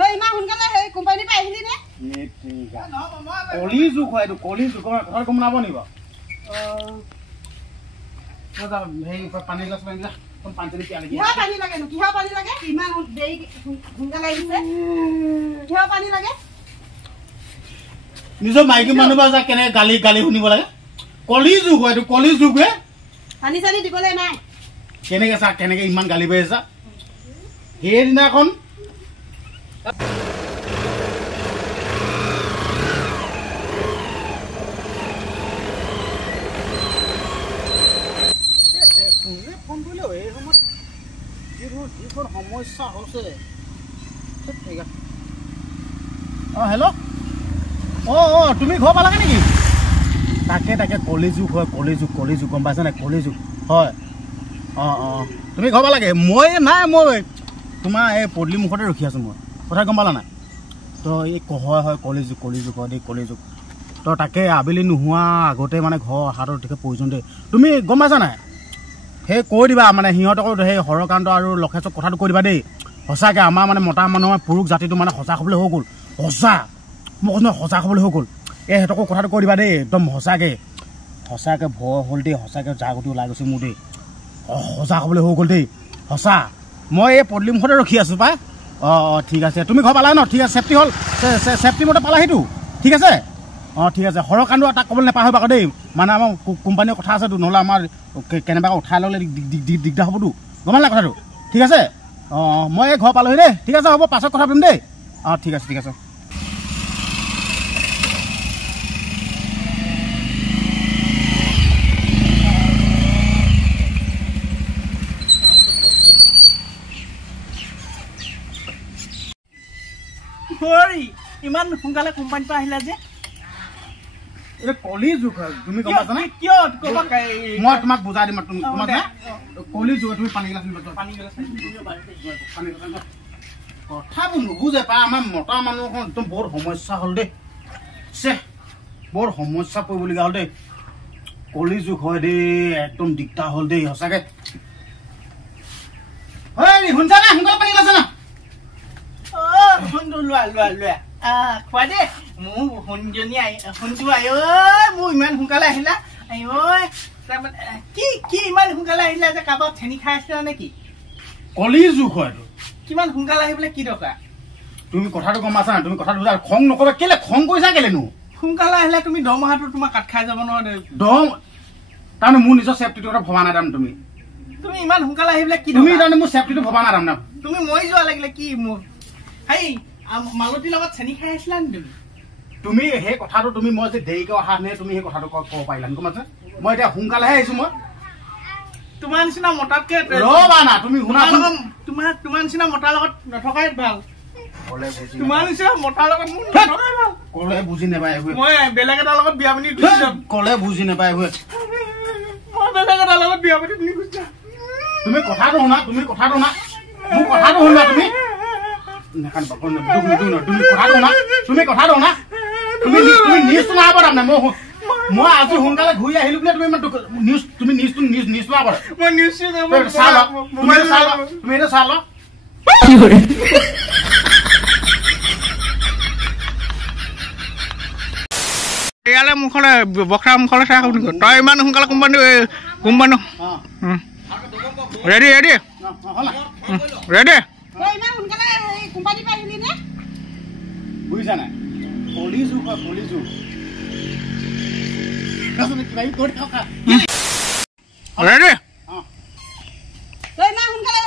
তই ইমান সোনকালে সেই কোম্পানী পৰা আহিলি নে কলি যুগ হয় এইটো কলি যুগৰ কথা গম নাব নিব সেই পানী গিলাচ পানী গিলাচ পানী পিয়া লাগি কিহৰ পানী লাগে কিহৰ পানী লাগে ইমান দেৰি সোনকালে আহিছে কিহৰ পানী লাগে নিজৰ মাইকী মানুহ বা যা কেনে গালি গালি শুনিব লাগে কলি যুগ হয় এইটো কলি যুগ হে পানী চানী দিবলৈ নাই কেনেকে চা কেনেকে ইমান গালি পাই আছা সেইদিনাখন ফোন কৰিলে এই সময়ত যিখন সমস্যা হৈছে ঠিক আছে হেল্ল' তুমি ঘৰ পালাগে নেকি তাকে কলি যুগ হয় কলি যুগ গম পাইছা নাই কলি যুগ হয় তুমি ঘৰ পালাগে মই নাই মই তোমাৰ এই পদূলি মুখতে ৰখি আছোঁ মই কথা গম পালা নাই তো এই হয় কলি যুগ হয় দেই কলি যুগ তো তাকে আবেলি নোহোৱা আগতে মানে ঘৰ অহাটো অতিকে প্ৰয়োজন দেই তুমি গম পাইছা নাই সেই কৈ দিবা মানে সিহঁতকো সেই হৰকান্ত আৰু লক্ষেশক কথাটো কৈ দিবা দেই সঁচাকৈ আমাৰ মানে মতা মানুহৰ পুৰুষ জাতিটো মানে সঁচা হ'বলৈ হৈ গ'ল সঁচা মই কৈছোঁ সঁচা হ'বলৈ হৈ গ'ল সিহঁতকো কথাটো কৈ দিবা দেই একদম সঁচাকৈ ভয় হ'ল দেই সঁচাকৈ জাগতি ওলাই গৈছে মোৰ দেই সঁচা হ'বলৈ হৈ গ'ল দেই সঁচা মই এই পদূলি মুখতে ৰখি আছোঁ পাই ঠিক আছে তুমি ঘৰ পালা ন ঠিক আছে চেফটি হ'ল চেফটি মতে পালাহিতো ঠিক আছে ঠিক আছে হৰকান্ত তাক ক'বলৈ নাপাহৰিবা আকৌ দেই মানে আমাৰ কোম্পানীৰ কথা আছেতো নহ'লে আমাৰ কেনেবাকৈ উঠাই ল'লে দিগদাৰ হ'বতো গম পালা কথাটো ঠিক আছে মই এই ঘৰ পালোহি দেই ঠিক আছে হ'ব পাছত কথা পাতিম দেই ঠিক আছে ইমান সোনকালে কোম্পানীৰ পৰা আহিলা যে কলি যুগ হয় তুমি গম পাইছা নে কিয় মই তোমাক বুজাই দিম তোমাক কলি যুগ তুমি পানী গিলাচ কথাবোৰ নুবুজে পাই আমাৰ মতা মানুহখন একদম বৰ সমস্যা হ'ল দেই বৰ সমস্যা পৰিবলগীয়া হ'ল দেই কলি যুগ হয় দেই একদম দিগদাৰ হ'ল দেই সঁচাকৈ শুনছা না সোনকালে পানী গিলাচ না খোৱা দে মোৰ সোণজনী সোণটো মোৰ ইমান সোনকালে আহিলা কি ইমান সোনকালে আহিলা যে কাৰোবাক চেনি খাই আছিলা নেকি কলি যুগ হয় কিমান সোনকালে আহিবলৈ কি দৰকাৰ তুমি কথাটো গম পাইছা না তুমি কথাটো বুজা খং নকৰা কেলে খং কৰিছা কেলেনো সোনকালে আহিলে তুমি দৰমহাটো তোমাৰ কাট খাই যাব নহয় তাৰমানে মোৰ নিজৰ চেফটিটো কথা ভবা নাই তাৰমানে তুমি ইমান সোনকালে আহিবলৈ কি তুমি তাৰমানে মোৰ চেফটিটো ভবা নাই তাৰমানে তুমি মৰি যোৱা লাগিলে কি মোৰ হেই মালতীৰ লগত চেনি খাই আছিলা নেকি তুমি সেই কথাটো তুমি মই যে দেৰিকৈ অহা নে তুমি সেই কথাটো ক'ব পাৰিলা গম পাইছা মই এতিয়া সোনকালেহে আহিছোঁ মই তোমাৰ নিচিনা মতাতকে ৰ'বা না তুমি শুনা তোমাৰ নিচিনা মতাৰ লগত নথকাই ভাল তোমাৰ নিচিনা মতাৰ লগত মোৰ নথকাই ভাল ক'লে বুজি নাপায় মই বেলেগ এটাৰ লগত বিয়া পাতি গুচি যাম ক'লে বুজি নাপায় মই বেলেগ এটাৰ লগত বিয়া পাতি গুচি যাম তুমি কথাটো শুনা মোৰ কথাটো শুনিবা তুমি তুমি কথাটো শুনা তুমি নিউজটো নাপাব তাৰমানে মই আজি সোনকালে ঘূৰি আহিলো বোলে তুমি নিউজ নাপাব মই নিউজ তুমি এটা চাই ল ইয়ালে মুখলে বখৰা মুখলে চাই তই ইমান সোনকালে কোম্পানী ৰেডি বুজিছা নাই কলি যুগ হয় কলি যুগ ৰেডি তই ইমান সোনকালে